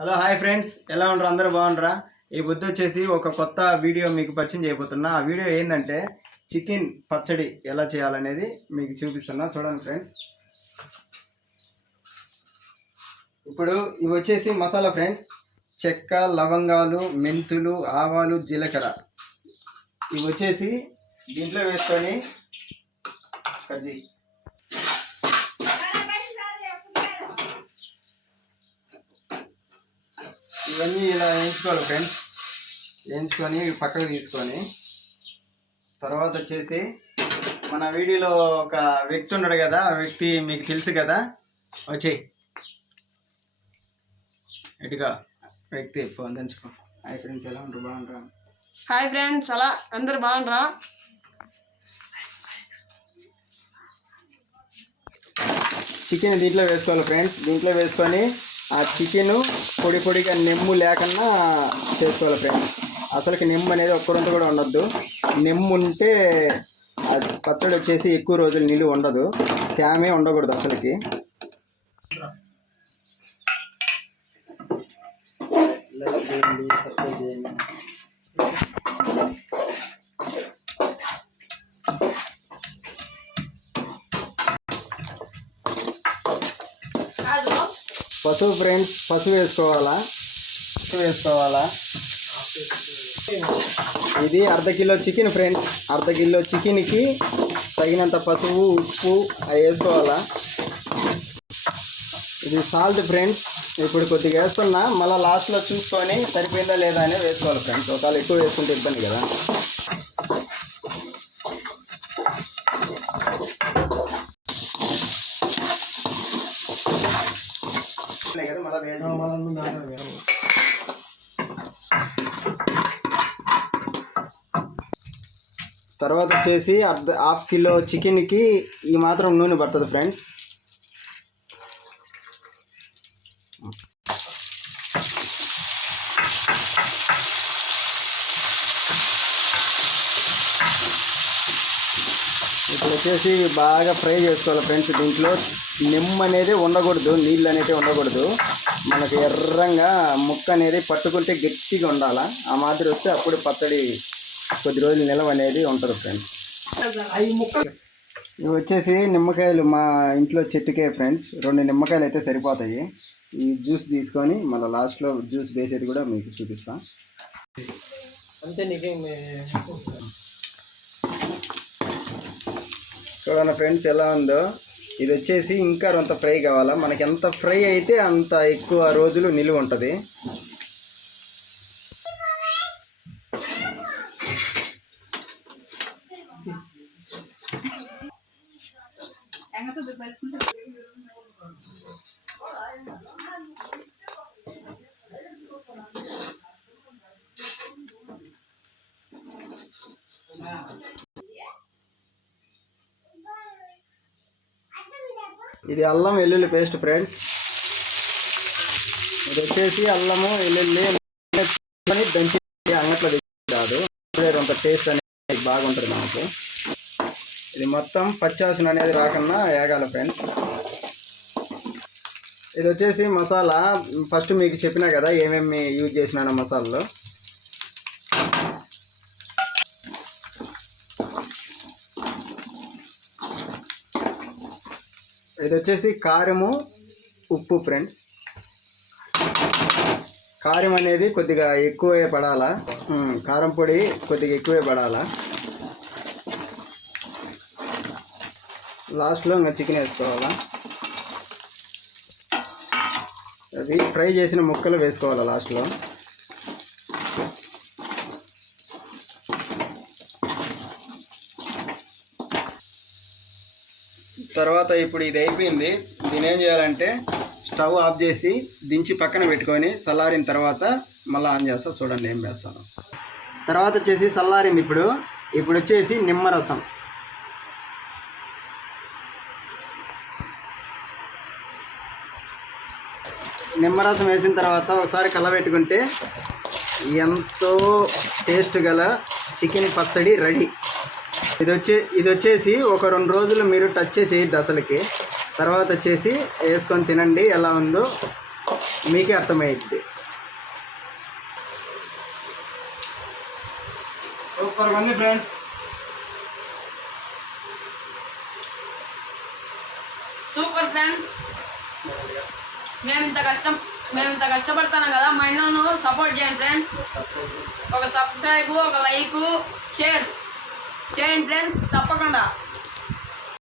Hello hi friends, ఎలా ఉండరు? అందరూ బాగుండరా? ఈ బుద్ధి వచ్చేసి ఒక కొత్త వీడియో మీకు పరిచయం చేయబోతున్నా. ఆ వీడియో ఏంటంటే చికెన్ పచ్చడి ఎలా చేయాలనేది మీకు చూపిస్తున్నా. చూడండి ఫ్రెండ్స్. ఇప్పుడు ఇవి వచ్చేసి మసాలా ఫ్రెండ్స్. చెక్క, లవంగాలు, మెంతులు, ఆవాలు, జీలకర్ర ఇవి వచ్చేసి దీంట్లో వేసుకొని కజ్జి ఇవన్నీ ఇలా వేయించుకోవాలి ఫ్రెండ్స్. వేయించుకొని పక్కకు తీసుకొని తర్వాత వచ్చేసి మన వీడియోలో ఒక వ్యక్తి ఉన్నాడు కదా, ఆ వ్యక్తి మీకు తెలుసు కదా, వచ్చి ఇటుగా వ్యక్తి ఫోన్ దంచుకో. హాయ్ ఫ్రెండ్స్, ఎలా ఉంటారు? బాగుంటారా? హాయ్ ఫ్రెండ్స్, అలా అందరు బాగుంటారా? చికెన్ దీంట్లో వేసుకోవాలి ఫ్రెండ్స్. దీంట్లో వేసుకొని ఆ చికెను పొడి పొడిగా నెమ్ము లేకుండా చేసుకోవాలి ఫ్రెండ్స్. అసలుకి నెమ్ము అనేది ఒక్కరంత కూడా ఉండొద్దు. నెమ్ము ఉంటే పచ్చడి వచ్చేసి ఎక్కువ రోజులు నిలువ ఉండదు, తేమే ఉండకూడదు అసలుకి. పసుపు ఫ్రెండ్స్, పసుపు వేసుకోవాలా. ఇది అర్ధ కిలో చికెన్ ఫ్రెండ్స్. అర్ధ కిలో చికెన్కి తగినంత పసుపు, ఉప్పు అవి వేసుకోవాలా. ఇది సాల్ట్ ఫ్రెండ్స్. ఇప్పుడు కొద్దిగా వేస్తున్నా, మళ్ళీ లాస్ట్లో చూసుకొని సరిపోయిందా లేదా అని వేసుకోవాలి ఫ్రెండ్స్. ఒకవేళ ఎక్కువ వేసుకుంటే ఇబ్బంది కదా. తర్వాత వచ్చేసి హాఫ్ కిలో చికెన్కి ఈ మాత్రం నూనె పడుతుంది ఫ్రెండ్స్. ఇప్పుడు వచ్చేసి బాగా ఫ్రై చేసుకోవాలి ఫ్రెండ్స్. దీంట్లో నిమ్మ అనేది ఉండకూడదు, నీళ్ళు అనేది ఉండకూడదు. మనకు ఎర్రంగా ముక్క అనేది పట్టుకుంటే గట్టిగా ఉండాలా. ఆ మాదిరి వస్తే అప్పుడు పచ్చడి కొద్ది రోజులు నిలవ అనేది ఉంటుంది ఫ్రెండ్స్. ఇవి వచ్చేసి నిమ్మకాయలు మా ఇంట్లో చెట్టుకే ఫ్రెండ్స్. 2 నిమ్మకాయలు అయితే సరిపోతాయి. ఈ జ్యూస్ తీసుకొని మళ్ళీ లాస్ట్లో జ్యూస్ వేసేది కూడా మీకు చూపిస్తా. చూడండి ఫ్రెండ్స్ ఎలా ఉందో. ఇది వచ్చేసి ఇంకా కొంత ఫ్రై కావాలా. మనకి ఎంత ఫ్రై అయితే అంత ఎక్కువ రోజులు నిలువ ఉంటుంది. ఇది అల్లం వెల్లుల్లి పేస్ట్ ఫ్రెండ్స్. ఇది వచ్చేసి అల్లము వెల్లుల్లి దంచి అంగట్లో కాదు, కొంత టేస్ట్ అనేది బాగుంటుంది మనకు. ఇది మొత్తం పచ్చివాసన అనేది రాకుండా వేగాలి ఫ్రెండ్స్. ఇది వచ్చేసి మసాలా. ఫస్ట్ మీకు చెప్పినా కదా ఏమేమి యూజ్ చేసినా మసాలాలో. ఇది వచ్చేసి కారము, ఉప్పు ఫ్రెండ్స్. కారం అనేది కొద్దిగా ఎక్కువే పడాలా. కారం పొడి కొద్దిగా ఎక్కువే పడాలా. లాస్ట్లో ఇంకా చికెన్ వేసుకోవాలా. అది ఫ్రై చేసిన ముక్కలు వేసుకోవాలా లాస్ట్లో. తర్వాత ఇప్పుడు ఇది అయిపోయింది. దీని ఏం చేయాలంటే స్టవ్ ఆఫ్ చేసి దించి పక్కన పెట్టుకొని చల్లారిన తర్వాత మళ్ళీ ఆన్ చేస్తా. చూడండి ఏం వేస్తాను. తర్వాత వచ్చేసి చల్లారింది. ఇప్పుడు వచ్చేసి నిమ్మరసం. నిమ్మరసం వేసిన తర్వాత ఒకసారి కలబెట్టుకుంటే ఎంతో టేస్ట్ గల చికెన్ పచ్చడి రెడీ. ఇది వచ్చేసి ఒక 2 రోజులు మీరు టచ్ చేయొద్దు అసలుకి. తర్వాత వచ్చేసి వేసుకొని తినండి, ఎలా ఉందో మీకే అర్థమయ్యిద్ది. సూపర్గా ఉంది ఫ్రెండ్స్. Super friends. మేము ఇంత కష్టపడతాం కదా, మా ఇన్నోను సపోర్ట్ చేయండి ఫ్రెండ్స్. ఒక సబ్స్క్రైబ్, ఒక లైక్, షేర్ చేయండి ఫ్రెండ్స్ తప్పకుండా.